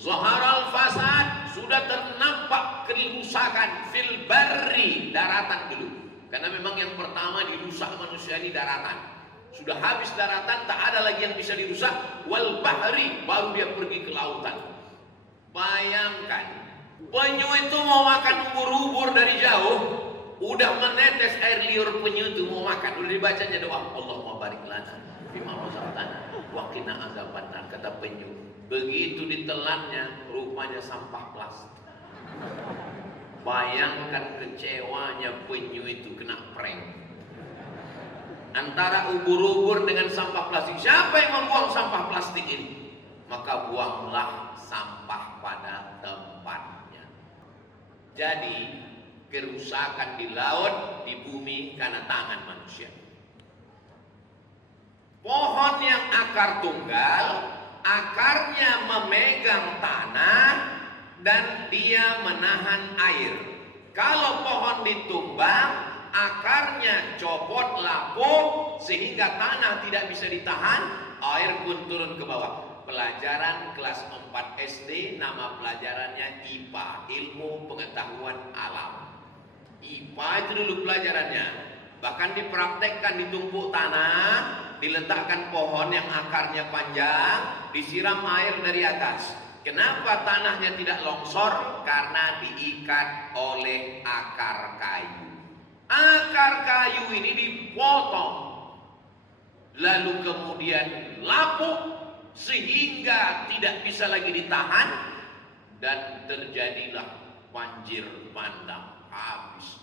Zaharal fasad, sudah ternampak kerusakan fil barri, daratan dulu. Karena memang yang pertama dirusak manusia ini daratan. Sudah habis daratan, tak ada lagi yang bisa dirusak. Wal bahri, baru dia pergi ke lautan. Bayangkan, penyu itu mau makan ubur-ubur dari jauh, udah menetes air liur penyu itu mau makan. Udah dibacanya doa, Allahumma barik lana bima razaqtana wa qina azabannar, kata penyu. Begitu ditelannya, rupanya sampah plastik. Bayangkan kecewanya penyu itu kena prank. Antara ubur-ubur dengan sampah plastik, siapa yang membuang sampah plastik ini? Maka buanglah sampah pada tempatnya. Jadi kerusakan di laut, di bumi karena tangan manusia. Pohon yang akar tunggal, akarnya memegang tanah dan dia menahan air. Kalau pohon ditumbang, akarnya copot, lapuk, sehingga tanah tidak bisa ditahan, air pun turun ke bawah. Pelajaran kelas 4 SD, nama pelajarannya IPA, ilmu pengetahuan alam. IPA itu dulu pelajarannya. Bahkan dipraktekkan di tumpuk tanah, diletakkan pohon yang akarnya panjang, disiram air dari atas. Kenapa tanahnya tidak longsor? Karena diikat oleh akar kayu. Akar kayu ini dipotong, lalu kemudian lapuk sehingga tidak bisa lagi ditahan, dan terjadilah banjir bandang, habis.